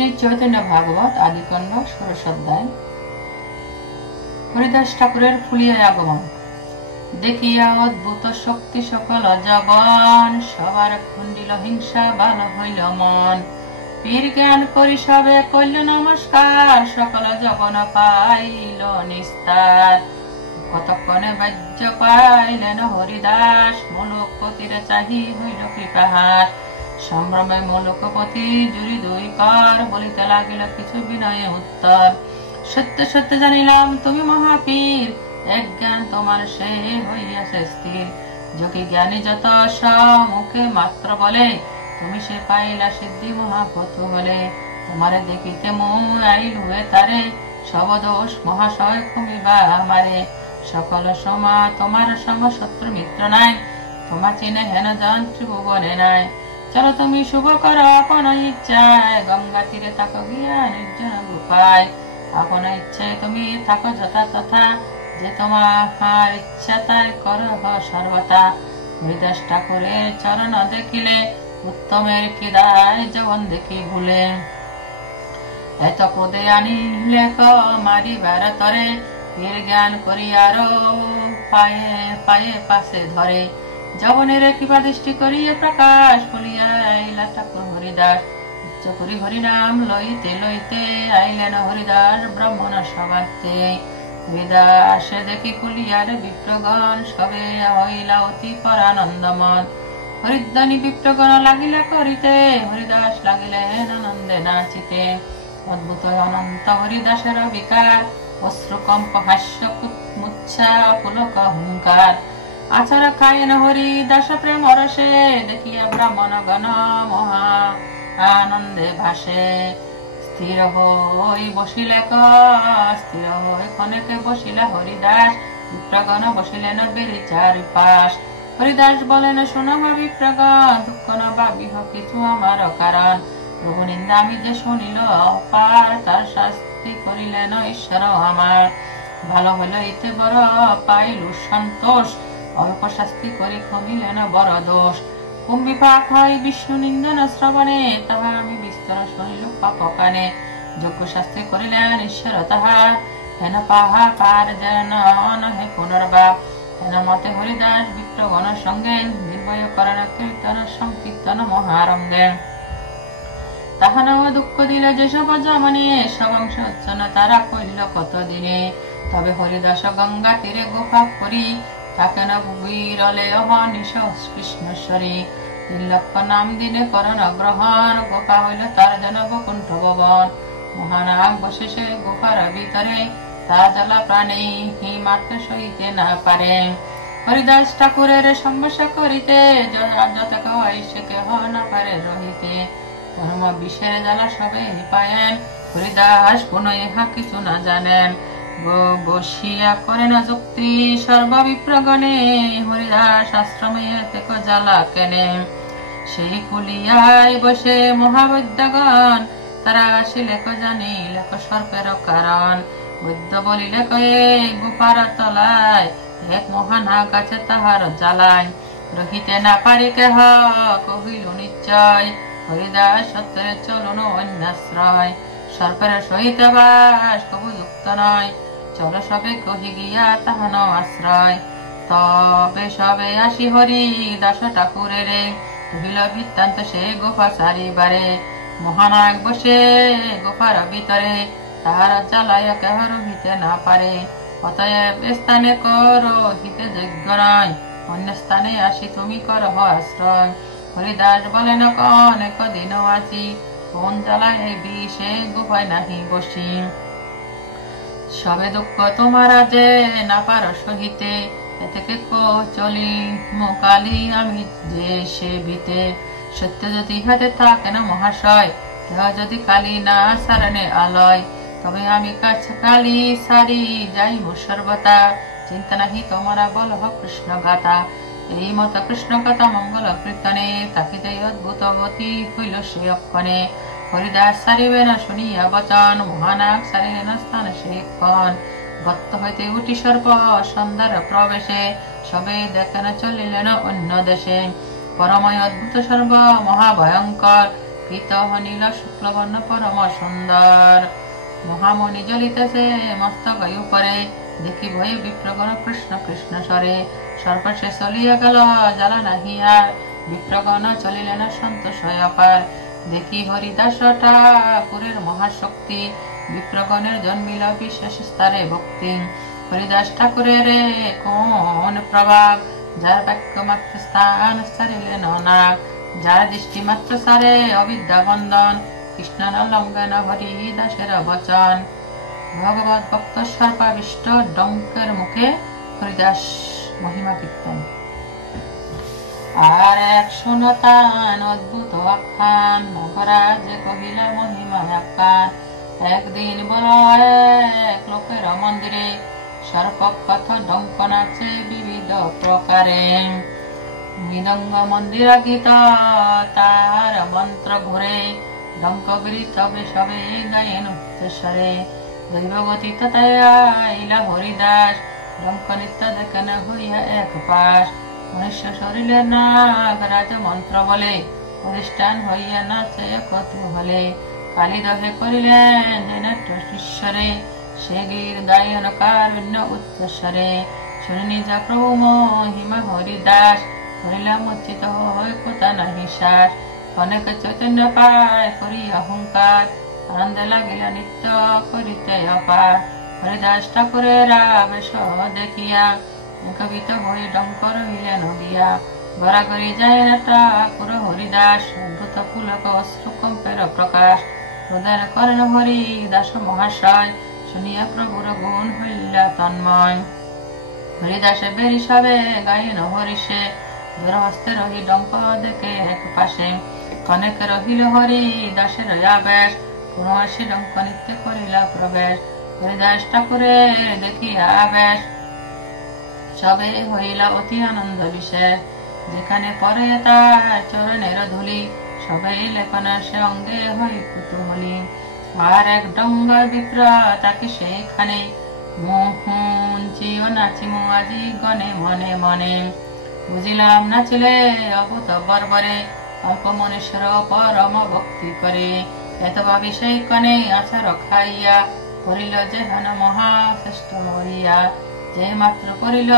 শ্রী চৈতন্য ভাগবত আদিকন্ড ষোড়শ অধ্যায়। হরিদাস ঠাকুরের ফুলিয়া আগমন। দেখিয়া অদ্ভুত শক্তি সকল জবন, সবার খণ্ডিল হিংসা ভালো হইল মন। পীর জ্ঞান করি সবে কইল নমস্কার, সকল জবন পাইল নিস্তার। কতক্ষণে বাহ্য পাইলেন হরিদাস, মূলকপতিরে চাহি হইল কৃপাহার। সম্ভ্রমে মূলকপতি জুড়ি দুই কর, বলিতে লাগিল কিছু বিনয়ে উত্তর। সত্য সত্য জানিলাম তুমি মহাপীর, এক জ্ঞান তোমার সে হইয়াছে স্থির। যোগী জ্ঞানী যত মুখে মাত্র বলে, তুমি সে পাইলা সিদ্ধি মহাপথ হলে। তোমারে দেখিতে মুই আইলুয়ে তারে, সব দোষ মহাশয় ক্ষমিবা আমারে। সকল সমা তোমার সম শত্রু মিত্র নাই, তোমার চিনে হেন জন ত্রিভুবনে নাই। চলো তুমি শুভ করো আপন ইচ্ছায়, গঙ্গা তীরে থাকো গিয়া নির্জন গুফায়। আপন ইচ্ছায় তুমি থাকো যথা তথা, যে তোমার ইচ্ছা তাই করো সর্বথা। হরিদাস ঠাকুরের চরণ দেখিলে, উত্তমের কি দায় যখন দেখি ভুলে। এত ক্রোধে আনিলে মারিবার তরে, পীর জ্ঞান করিয়ারো পায়ে পায়ে পাশে ধরে। যবনের কৃপা দৃষ্টি করিয়া প্রকাশ, বলিয়া আইলা ঠাকুর হরিদাস। উচ্চ করি হরিনাম লইতে লইতে, আইলেন হরিদাস ব্রাহ্মণ সভাতে। হরিদাসে দেখি কুলিয়ার বিপ্রগণ, সবে হইলা অতি পরানন্দমন। হরিধ্বনি বিপ্রগণ লাগিলা করিতে, হরিদাস লাগিলেন আনন্দে নাচিতে। অদ্ভুত অনন্ত হরিদাসের বিকার, অশ্রুকম্প হাস্য মুচ্ছা পুলক হুঙ্কার। আচার খায়েন হরিদাস প্রেম রসে, দেখিয়া ব্রাহ্মণ গণ মহা আনন্দে ভাসে। স্থির হই বসিলে স্থির হই ক্ষণেকে বসিলে হরিদাস, বিপ্রগণ বসিলেন বেরি চারিপাশ। হরিদাস বলেন শোনো বিপ্রগণ, দুঃখ ন ভাবিহ কিছু আমার কারণ। প্রভু নিন্দা আমি যে শুনিল অপার, তার শাস্তি করিলেন ঈশ্বর আমার। ভালো হইল ইতে বড় পাইল সন্তোষ, অল্প শাস্তি করি ক্ষমিলেন বড় দোষ। কুম্ভিপাক হয় বিষ্ণু নিন্দন শ্রবণে, তাহা আমি বিস্তর শুনিল পাপ কানে। যোগ্য শাস্তি করিলেন ঈশ্বর তাহার, হেন পাহা পার যেন হে পুনর্বার। হেন মতে হরিদাস বিপ্রগণ সঙ্গে, নির্ভয় করেন কীর্তন সংকীর্তন মহারঙ্গে। তাহা নাও দুঃখ দিলে যেসব জমনে, সব অংশ উচ্চন তারা কইল কতদিনে। তবে হরিদাস গঙ্গা তীরে গোপা করি, তাকে না বিরলে অহনিশ কৃষ্ণেশ্বরী। 3 লক্ষ নাম দিনে করণ গ্রহণ, গোপা হইল তার যেন বকুণ্ঠ ভবন। মহানাগ বসে সে গোপার ভিতরে, তা জ্বালা প্রাণী মাত্র সইতে না পারে। হরিদাস ঠাকুরের সমস্যা করিতে, যত কয় সে কেহ না পারে রহিতে। পরম বিষের জ্বালা সবে পায়েন, হরিদাস কোন ইহা কিছু না জানেন। বসিয়া করেন যুক্তি সর্ববিপ্রগণে, হরিদাস আশ্রমে থেকে জ্বালা কেনে। সেই কুলিয়ায় বসে মহাবৈদ্যগণ, তারা আসিলে জানিলে সর্পের কারণ। বৈদ্য বলিলে কয়ে গুফার তলায়, এক মহানাগ আছে তাহার জ্বালায়। রহিতে না পারি কেহ কহিল নিশ্চয়, হরিদাস সত্যের চলন অন্যাশ্রয়। সর্পের সহিত বাস কবু যুক্ত নয়, চলো সবে কহি গিয়া তাহান আশ্রয়। তবে সবে আসি হরি দাস ঠাকুরের, কহিল বৃত্তান্ত সে গোফা সারিবারে। মহানাগ বসে গোফার ভিতরে, তাহার জ্বালায় কেহ রহিতে না পারে। অতএব স্থানে কর হিতে যোগ্য নয়, অন্য স্থানে আসি তুমি কর আশ্রয়। হরিদাস বলেন অনেক দিন আছি, কোন জ্বালায় বিষে গোপায় নাহি বসি। সবে দুঃখ তোমারা যে না পারো সহিতে, এতে চলি মোকালি আমি যে সে ভিতে। সত্য যদি হাতে থাকে না মহাশয়, কেহ যদি কালী না সারণে আলয়। তবে আমি কাছে কালী সারি যাই সর্বতা, চিন্তা নাহি তোমরা বল কৃষ্ণ গাথা। এই মত কৃষ্ণ কথা মঙ্গল কীর্তনে, তাকিতে অদ্ভুতবতী হইল সে অক্ষণে। হরিদাস সারিবে না শুনিয়া বচন, মহানাগ সারিলেন স্থান সে ক্ষণ। গত্ত হইতে উঠি সর্প সন্ধ্যার প্রবেশে, সবে দেখেন চলিলেন অন্য দেশে। পরময় অদ্ভুত সর্ব মহাভয়ঙ্কর, পীত নীল শুক্লবর্ণ পরম সুন্দর। মহামণি জ্বলিতেছে মস্তক উপরে, দেখি ভয়ে বিপ্রগণ কৃষ্ণ কৃষ্ণ স্বরে। সর্বশে চলিয়া গেল জ্বালা নাহি আর, বিপ্রগণ চলিলেন সন্তোষ অপার। দেখি হরিদাস ঠাকুরের মহাশক্তি, বিপ্রগণের জন্মিল বিশেষ স্তরে ভক্তি। হরিদাস ঠাকুরের কোন প্রভাব, যার বাক্য মাত্র স্থান সারিলেন না, যার দৃষ্টি মাত্র সারে অবিদ্যা বন্দন। কৃষ্ণর লঙ্ঘন হরিদাসের বচন, ভগবত ভক্ত সর্বাবিষ্ট ডঙ্কের মুখে হরিদাস মহিমা কীর্তন। আর এক শুনতান অদ্ভুত আখ্যান, মহারাজ কহিলা মহিমা আখ্যান। একদিন বল এক লোকের মন্দিরে, সর্বপথ ডঙ্ক নাচে বিবিধ প্রকারে। মৃদঙ্গ মন্দির গীত তার মন্ত্র ঘুরে, ডঙ্কগিরি তবে সবে গায়েন উচ্চস্বরে। দৈবগতি তথায় আইলা হরিদাস, ডঙ্ক নৃত্য দেখেন হইয়া এক পাশ। মনুষ্য শরীরে নাগরাজ মন্ত্র বলে, অনুষ্ঠান হইয়া নাচে কৌতূহলে। কালিদহে করিলেন ঈশ্বরে, সে গীর গায়ন কারুণ্য উচ্চস্বরে। শুনি নিজ প্রভু মহিমা হরিদাস, করিলা মূর্ছিত হয় কোথা নাহি শ্বাস। অনেক চৈতন্য পায় করি অহংকার, আনন্দে লাগিলা নিত্য করিতে অপার। হরিদাস ঠাকুরের আবেশ দেখিয়া, কবিত হয়ে ডঙ্ক রহিলেন গিয়া। গড়াগড়ি যায় না ঠাকুর হরিদাস, অদ্ভুত পুলক অশ্রুকম্পের প্রকাশ। প্রদান করেন হরিদাস মহাশয়, শুনিয়া প্রভুর গুণ হইলা তন্ময়। হরিদাসে বেরি সবে গায়েন হরিষে, দুরহস্তে রহি ডঙ্ক দেখে এক পাশে। কনেক রহিল হরিদাসের আবেশ, পুনঃসে ডঙ্ক নিত্যে করিলা প্রবেশ। হরিদাস ঠাকুরের দেখিয়া আবেশ, সবে হইলা অতি আনন্দ বিশেষ। যেখানে পরে তার চরণের ধুলি, সবে লেখনা সে অঙ্গে হই কুতুহলী। আর এক ডঙ্গর বিপ্র তাকে সেইখানে, মুহুঞ্চিও নাচিমু আজি গনে মনে মনে। বুঝিলাম নাচিলে অভূত বর্বরে, অল্প মনুষ্যর পরম ভক্তি করে। এত ভাবি সেই কনে আচার খাইয়া, করিল যে হেন মহাশ্রেষ্ঠ হইয়া। যে মাত্র করিল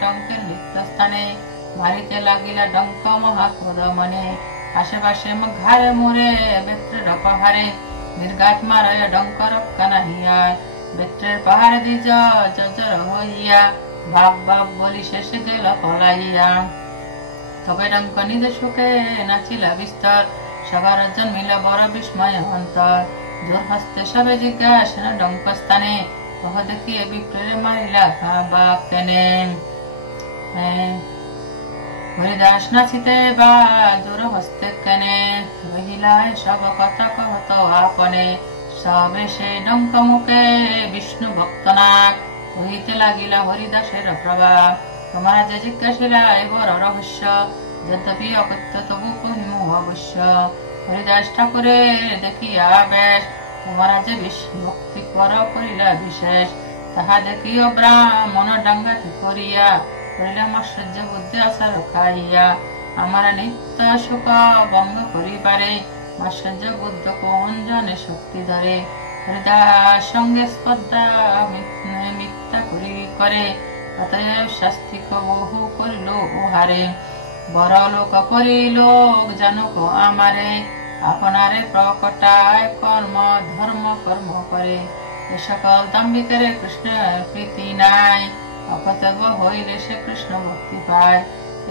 ডঙ্কের নিত্য স্থানে, মারিতে লাগিলা ডঙ্ক মহাক্রোধ মনে। আশেপাশে ঘাড়ে মোরে বেত্রের পাহাড়ে, নির্ঘাত মারয় ডঙ্ক রক্ষা নাহিয়া। বেত্রের পাহাড়ে দ্বিজ জর্জর হইয়া, বাপ বাপ বলি শেষে গেল পলাইয়া। তবে ডঙ্ক নিজ সুখে নাচিলা বিস্তর, সবার জন্মিল বড় বিস্ময় অন্তর। জোর হস্তে সবে জিজ্ঞাসা ডঙ্ক স্থানে, কহ দেখিয়ে বিপ্রেরে মারিলা বাপ কেনে। হরিদাস নাচিতে বা জোর হস্তে কেনে, রহিলা সব কথা কহত আপনে। সবে সে ডঙ্ক মুখে বিষ্ণু ভক্তনাথ, কহিতে লাগিলা হরিদাসের প্রভাব। তোমার যে জিজ্ঞাসিলা এ বড় রহস্য, যদ্যপি অকথ্য তবু কহিমু অবশ্য। হরিদাস ঠাকুরের দেখিয়া বেশ, তোমারা যে ভক্তি কর করিলা বিশেষ। তাহা দেখিও ব্রাহ্মণ ডাঙ্গাতি করিয়া, করিলাম আশ্চর্য বুদ্ধি আচার খাইয়া। আমার নিত্য সুখ ভঙ্গ করিবারে, আশ্চর্য বুদ্ধ কোন জনে শক্তি ধরে। হরিদাস সঙ্গে স্পর্ধা মিথ্যা করি করে, অতএব শাস্তি বহু করিল উহারে। বড় লোক করিল জানুক আমারে, আপনারে প্রকটায় কর্ম ধর্ম কর্ম করে। এ সকল দাম্ভিকের কৃষ্ণের প্রীতি নাই, অকর্তব্য হইলে সে কৃষ্ণ ভক্তি পায়।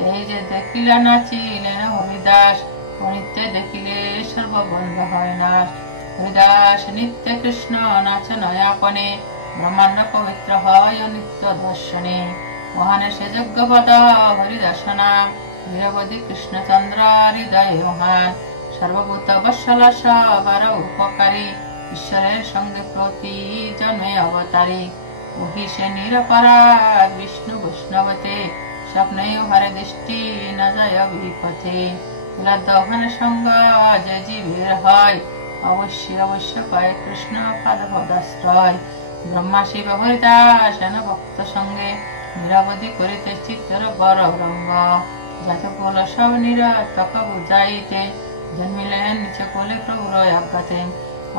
এই যে দেখিলা নাচিলেন হরিদাস, অনিত্যে দেখিলে সর্ববন্ধ হয় না। হরিদাস নিত্য কৃষ্ণ নাচন আপনে, ব্রহ্মাণ্ড পবিত্র হয় নিত্য দর্শনে। মহানে সে যজ্ঞ পদ হরিদাস নাম, নিরবধি কৃষ্ণচন্দ্র হৃদয় মহান। সর্বভূত বৎসল সবার উপকারী, ঈশ্বরের সঙ্গে প্রতি জন্মে অবতারী। ওহি সে নিরপরাধ বিষ্ণু বৈষ্ণবতে, স্বপ্নে হরে দৃষ্টি না যায় বিপথে। দহন সঙ্গ যে জীবের হয়, অবশ্য অবশ্য পায় কৃষ্ণ পাদ পদাশ্রয়। ব্রহ্মা শিব হরিদাস ভক্ত সঙ্গে, নিরবধি করিতে চিত্তর বড় রঙ্গ। যাতে কুল সব নিরতক বুঝাইতে, জন্মিলেন কুলে প্রভুর আজ্ঞাতে।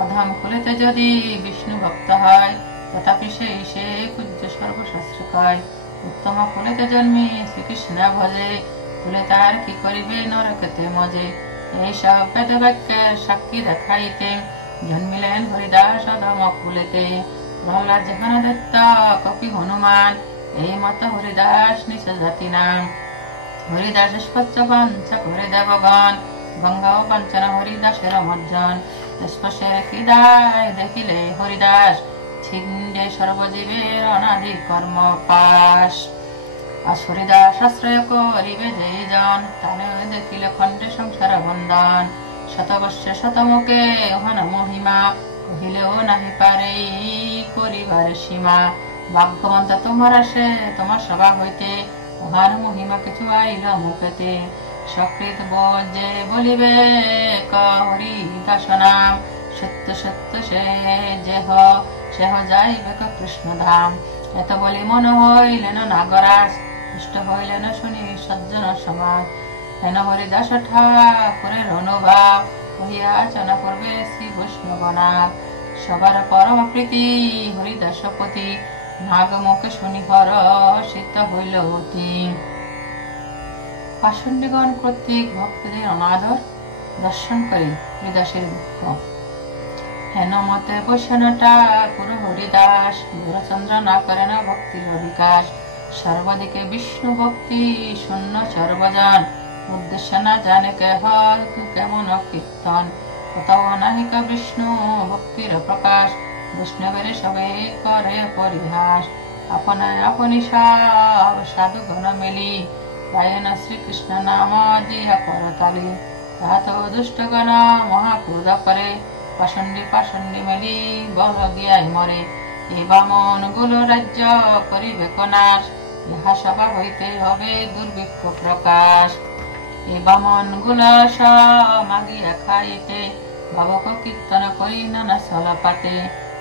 অধম কুলেতে যদি বিষ্ণু ভক্ত হয়, তথাপি সে পূজ্য সর্বশাস্ত্র কয়। উত্তম কুলেতে জন্মে শ্রীকৃষ্ণ ভজে, কুলে তার কি করিবে নরকেতে মজে। এইসব বেদ বাক্যের সাক্ষী দেখাইতে জন্মিলেন হরিদাস অধম কুলেতে। প্রহ্লাদ যেখানে দৈত্য কপি হনুমান, এই মত হরিদাস নিজ জাতি নাম। হরিদাস স্পর্শ বাঞ্ছা করে দেবগণ, গঙ্গা ও পাঞ্চনা হরিদাসের মর্জন। স্পর্শের হৃদয় দেখিলে হরিদাস, ছিন্দে সর্বজীবের অনাদি কর্ম পাশ। হরিদাস আশ্রয় করিবে যেই জন, তানে দেখিলে খণ্ডে সংসার বন্ধন। শতবর্ষে শতমুখে ওহন মহিমা, কহিলেও নাহি পারে করিবার সীমা। ভাগ্যবন্ত তোমার আসে তোমার সভা হইতে, ওহার মহিমা কিছু আইল মুখেতে। সকৃত যে বলিবে হরিদাস নাম, সত্য সত্য সেহ যাইবে কৃষ্ণ ধাম। এত বলি মন হইলেন নাগরাজ, পুষ্ট হইলেন শুনি সজ্জন সমাজ। হেন হরিদাস ঠাকুরের অনুভাব, হইয়াচনা করবে শ্রী বৈষ্ণবনাথ। সবার পরম প্রীতি হরিদাসপতি, নাগ মুখে শুনি হরষিত হইল অতি। পাষণ্ডীগণ কর্তৃক ভক্তদের অনাদর দর্শন করে হরিদাসের দুঃখ। হেন মতে বৈষ্ণব ঠাকুর হরিদাস, গুরুচন্দ্র না করে না ভক্তির বিকাশ। সর্বদিকে বিষ্ণু ভক্তি শূন্য সর্বজন, উদ্দেশ্য না জানে কেহ কেমন কীর্তন। কোথাও নাহিক বিষ্ণু ভক্তির প্রকাশ, বৈষ্ণবের সবে করে পরিহাস। আপনায় আপনি সব সাধুগণ মিলি, পায় না শ্রীকৃষ্ণ নাম দিয়া করতালি। তাহা তো দুষ্টগণ মহাক্রোধ করে, পাষণ্ডী মেলি বল গিয়াই মরে। এই বামন গুলো রাজ্য করিবে নাশ, ইহা সভা হইতে হবে দুর্ভিক্ষ প্রকাশ। এই বামন গুলো মাগিয়া খাইতে, ভাবক কীর্তন করি নানা সলপাতে।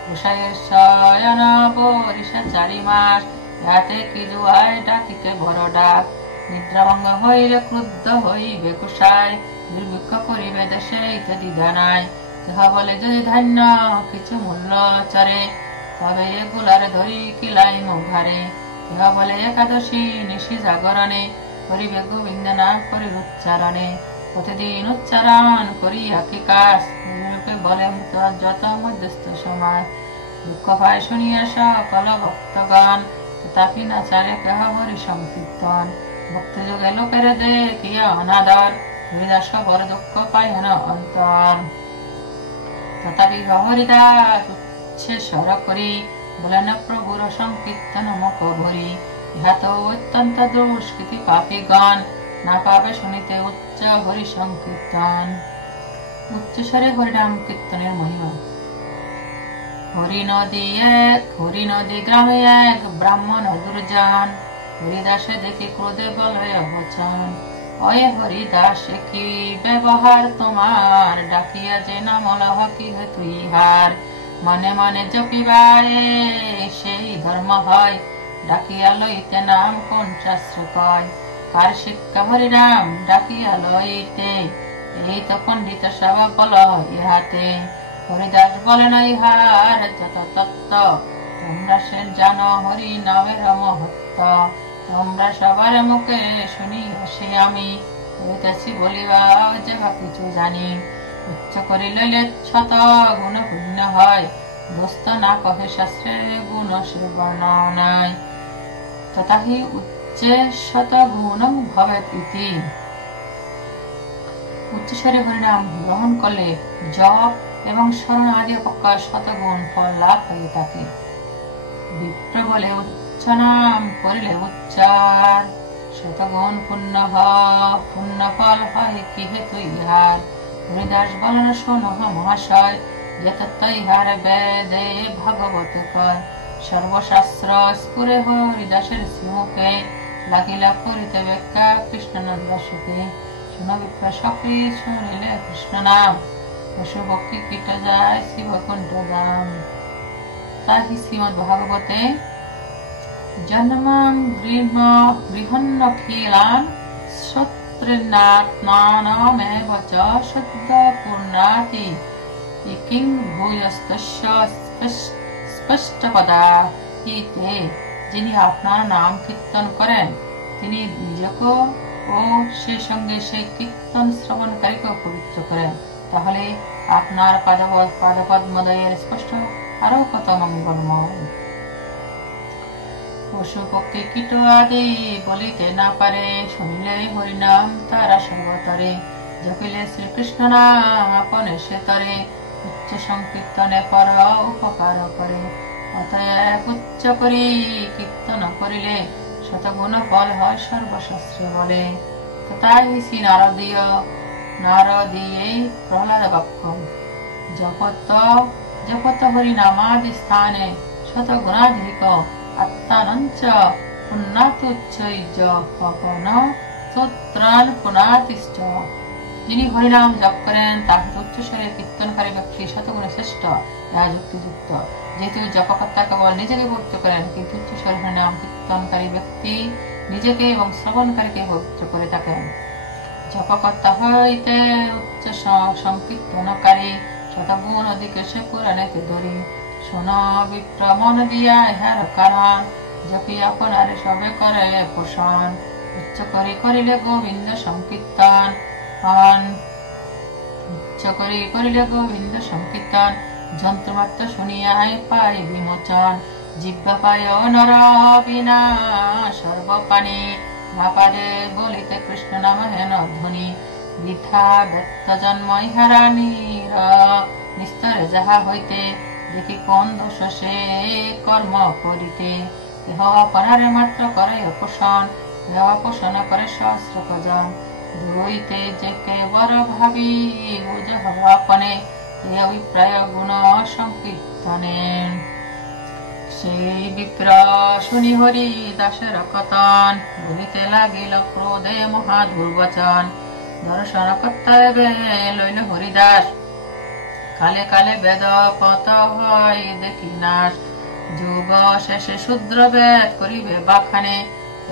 গোসাইয়ের শয়ন বরিশা 4 মাস, রাতে কি জুয়ায় ডাকিতে বড় ডাক। নিদ্রাভঙ্গ হইলে ক্রুদ্ধ হইবে গোসাই, দুর্ভিক্ষ করিবে দেশে ইত্যাদি জানায়। কেহ বলে যদি ধান্য কিছু মূল্য চরে, তবে এগুলার ধরি কিলাই মুঘারে। কেহ বলে একাদশী নিশি জাগরণে, করিবে গোবিন্দ নাম করি উচ্চারণে। প্রতিদিন উচ্চারণ করিয়া কি কাজ, বলে যত মধ্যস্থ সময়। দুঃখ পায় শুনিয়া সকল ভক্তগণ, তথাপি না চারে কেহ হরি সংকীর্তন। ভক্তি যুগে লোকের দেখিয়া অনাদর, হরিদাস বড় দুঃখ পায় হেন অন্তর। তথাপি হরিদাস উচ্ছে স্বর করি, বলেন প্রভুর সংকীর্তন মুখ ভরি। ইহা তো অত্যন্ত দুষ্কৃতি পাপীগণ, না পাবে শুনিতে উচ্চ হরি সংকীর্তন। উচ্চস্বরে হরিনাম কীর্তনের মহিমা। হরি নদী গ্রামে এক ব্রাহ্মণ দুর্জন, হরিদাসে দেখি ক্রোধে বলয় বচন। অয়ে হরিদাস কি ব্যবহার তোমার, ডাকিয়া যে নাম লহ কি হেতু ইহার। মনে মনে জপিবায় সেই ধর্ম হয়, ডাকিয়া লইতে নাম কোন শাস্ত্র কয়। কার শিক্ষা হরিনাম ডাকিয়া লইতে, এই তো পণ্ডিত সভা বল ইহাতে। হরিদাস বলেন ইহার যত তত্ত্ব, তোমরা সে জানো হরি নামের মহত্ব। তোমরা সবার মুখে শুনি আসি আমি, হইতেছি বলিবা যাহা কিছু জানি। উচ্চ করি লইলে শত গুণ পূর্ণ হয়, দোস্ত না কহে শাস্ত্রে গুণ সে বর্ণনায়। তথাহি উচ্চে শত গুণং ভবেৎ ইতি। উচ্চস্বরে হরিনাম গ্রহণ করলে জপ এবং স্মরণ আদি প্রকার শতগুণ ফল লাভ হয়ে থাকে। বিপ্র বলে উচ্চ নাম করিলে উচ্চার, শতগুণ পুণ্য ফল হয় কি হেতু ইহার। হরিদাস বলেন শোন মহাশয়, যে তত্ত্ব ইহার বেদে ভাগবত কয়। সর্বশাস্ত্র স্ফুরে হরিদাসের শ্রীমুখে, লাগিলা করিতে ব্যাখ্যা কৃষ্ণনন্দ সুখে। শুনো বিপ্র সকলে শুনিলে কৃষ্ণ নাম, পশু পক্ষী কীট যায় শিবকুণ্ঠ ধাম। তাহি শ্রীমদ্ ভাগবতে জন্মাং গৃহন্নখিলান সত্য स्तोत्रेणात्मानमेव च शुद्ध पूर्णाति किं भूयस्तस्य স্পষ্টপদা হিতে। যিনি আপনার নাম কীর্তন করেন তিনি নিজেকে ও সেই সঙ্গে সেই কীর্তন শ্রবণকারীকে পবিত্র করেন, তাহলে আপনার পাদপদ্মদয়ের স্পষ্ট আরো কত মঙ্গলময়। পশু পক্ষী কীট আদি বলিতে না পারে, শুনিলে হরিনাম তারা সর্বতরে। জপিলে শ্রীকৃষ্ণ নাম আপনে সে তরে, উচ্চ সংকীর্তনে পর উপকার করে। অতএব উচ্চ করি কীর্তন করিলে শতগুণ ফল হয় সর্বশাস্ত্রে বলে। তথাই শ্রী নারদীয় প্রহ্লাদ বাক্য। জপত হরিনামাদি স্থানে শতগুণাধিক আত্মানঞ্চ পুণ্যাতুচ্ছৈজপন স্তোত্রান পুনাতিষ্ঠ। যিনি হরিনাম জপ করেন তার উচ্চস্বরে কীর্তনকারী ব্যক্তি শতগুণে শ্রেষ্ঠ, ইহা যুক্তিযুক্ত। যেহেতু জপকর্তা কেবল নিজেকে পবিত্র করেন, কিন্তু উচ্চস্বরে হরিনাম কীর্তনকারী ব্যক্তি নিজেকে এবং শ্রবণকারীকে পবিত্র করে থাকেন। জপকর্তা হইতে উচ্চ সংকীর্তনকারী শতগুণ অধিকে সে পুরাণেতে ধরি। শোন বিপ্র মন দিয়া ইহার কারণ, জপি আপনারে সবে করে পোষণ। উচ্চ করিলে গোবিন্দ সংকীর্তন, উচ্চ করিলে গোবিন্দ সংকীর্তন। যন্ত্রমাত্র শুনিয়ায় পায় বিমোচন, জিহ্বা পায় নর বিনা সর্বপানি। ভাপাদে বলিতে কৃষ্ণ নাম হেন ধ্বনি, বৃথা ব্যক্ত জন্ম ইহারা নিস্তরে যাহা হইতে। দেখি কোন দোষ সে কর্ম করিতে, দেহ আপনারে মাত্র করে অপোষণ। দেহ পোষণ করে সহস্র কজন, দুইতে যে কেবল ভাবি বুঝ আপনে। এই অভিপ্রায় গুণ সংকীর্তনে। সেই বিপ্র শুনি হরি দাসের কথন, বলিতে লাগিল ক্রোধে মহা দুর্বচন। দর্শন কর্তাবে লইল হরিদাস, কালে কালে বেদ পত হয় দেখি নাশ। যুগ শেষে শূদ্র বেদ করিবে বাখানে,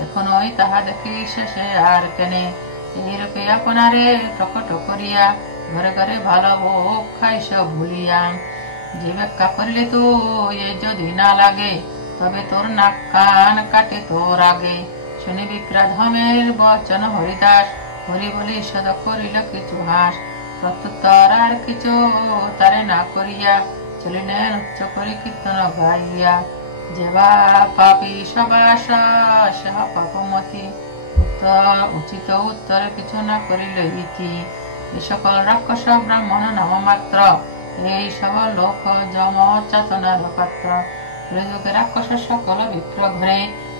এখনই তাহা দেখি শেষে আর কেনে। এইরূপে আপনারে প্রকট করিয়া ঘরে ঘরে ভালো ভোগ খাইস ভুলিয়া। যে ব্যাখ্যা করিলে তো এ যদি না লাগে, তবে তোর নাক কান কাটে তোর আগে। শুনি বিপ্রাধমের বচন হরিদাস, হরি বলি সদ করিল কিছু হাস। প্রত্যুত্তর আর কিছু তারে না করিয়া চলিলেন উচ্চ করি কীর্তন গাইয়া। যেবা পাপী সবাস সহ পাপমতি, উচিত উত্তরে কিছু না করিল ইতি। এই সকল রাক্ষস ব্রাহ্মণ নামমাত্র, এই সব লোক যম চাতনার পাত্র। যুগে রাক্ষস সকল বিপ্র ঘরে,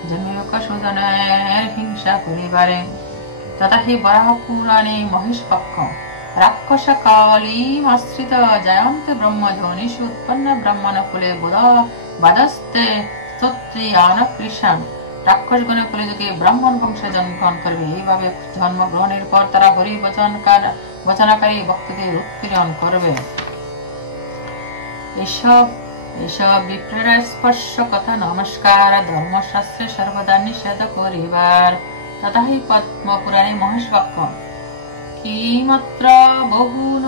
জমিক সুজনের হিংসা করিবারে। তথা হি বরাহ পুরাণে মহিষ পক্ষ, রাক্ষস কালীম আশ্রিত জয়ন্তে ব্রহ্মযোনিষু উৎপন্ন ব্রাহ্মণ কুলে বাদস্তে স্তোত্রিয়ান কৃষাণ। রাক্ষস গণে কলিযুগে ব্রাহ্মণ বংশে জন্মগ্রহণ করবে। এইভাবে জন্মগ্রহণের পর তারা হরি বচনকারী ভক্তদের উৎপীড়ন করবে। এসব বিপ্রের স্পর্শ কথা নমস্কার, ধর্মশাস্ত্রে সর্বদা নিষেধ করিবার। তথা হি পদ্মপুরাণে মহেশ বাক্য। কিমাত্র বহুন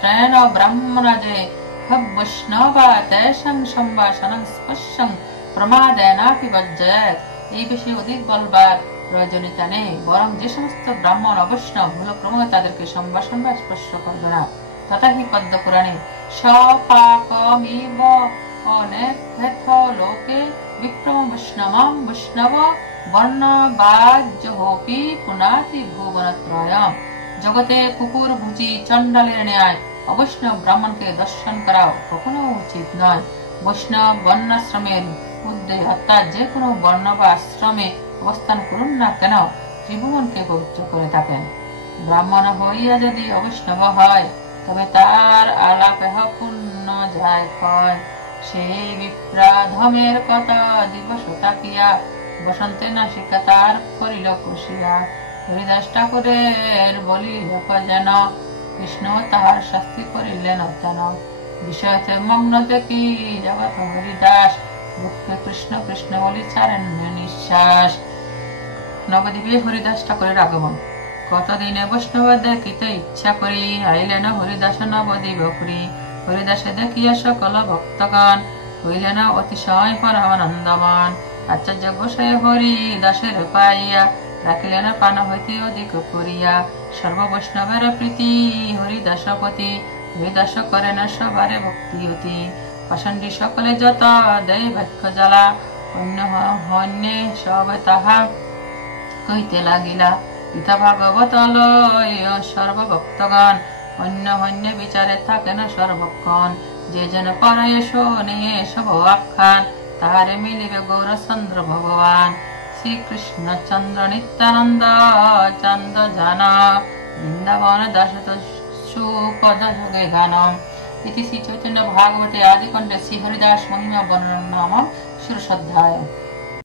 ত্রেণ ব্রাহ্মণাজে বৈষ্ণবা তেষাং সম্ভাষণং স্পর্শং প্রমাদেনাপি বজ্জয়েৎ। এই বিষয়ে অধিক বলবার প্রয়োজনীয়তা নেই, বরং যে সমস্ত ব্রাহ্মণ অবৈষ্ণব ভুলক্রমে তাদেরকে সম্ভাষণ বা স্পর্শ করবে না। তথা হি পদ্মপুরাণে সপাকমিব অনেক লোকে বিক্রম বৈষ্ণবম বৈষ্ণব বর্ণবাজ্যহোপি পুনাতি ভুবনত্রয়ম। জগতে কুকুর ভুজি চণ্ডালের ন্যায় অবৈষ্ণব ব্রাহ্মণকে দর্শন করা কখনো উচিত নয়। বৈষ্ণব বর্ণাশ্রমের মধ্যে অর্থাৎ যে কোনো বর্ণ বা আশ্রমে অবস্থান করুন না কেন, ত্রিভুবনকে পবিত্র করে থাকেন। ব্রাহ্মণ হইয়া যদি অবৈষ্ণব হয়, তবে তার আলাপে পূর্ণ যায় ক্ষয়। সেই বিপ্রাধমের কথা দিবস তাকিয়া, বসন্তে নাসিকা তার করিল কষিয়া। হরিদাস ঠাকুরের বলিল যেন, কৃষ্ণ তাহার শাস্তি করিলেন তেন। বিষয়তে মগ্ন দেখি জগৎ হরিদাস, দুঃখে কৃষ্ণ কৃষ্ণ বলি ছাড়েন নিঃশ্বাস। নবদ্বীপে হরিদাস ঠাকুরের আগমন। কতদিনে বৈষ্ণব দেখিতে ইচ্ছা করি, আইলেন হরিদাস নবদ্বীপপুরী। হরিদাসে দেখিয়া সকল ভক্তগণ হইলেন অতিশয় পরমানন্দমান। আচার্য গোসাই হরিদাসের পাইয়া রাখিলেন প্রাণ হইতে অধিক করিয়া। সর্ব বৈষ্ণবের প্রীতি হরিদাসপতি, হরিদাস করেন সবারে ভক্তি অতি। পাষণ্ডী সকলে যত দেয় বাক্য জ্বালা, অন্য হন্যে সব তাহা কইতে লাগিলা। পিতা ভাগবত লয় সর্বভক্তগণ, অন্য হন্য বিচারে থাকেন সর্বক্ষণ। যে যেন পরায় শোনে সব আখ্যান, তাহারে মিলিবে গৌরচন্দ্র ভগবান। শ্রীকৃষ্ণ চন্দ্র নিত্যানন্দ চন্দ জান, বৃন্দাবন দাস সুপদ যোগে গানম। ইতি শ্রী চৈতন্য ভাগবতে আদিকণ্ঠে শ্রী হরিদাস মহিমা বর্ণন নাম ষোড়শোধ্যায়।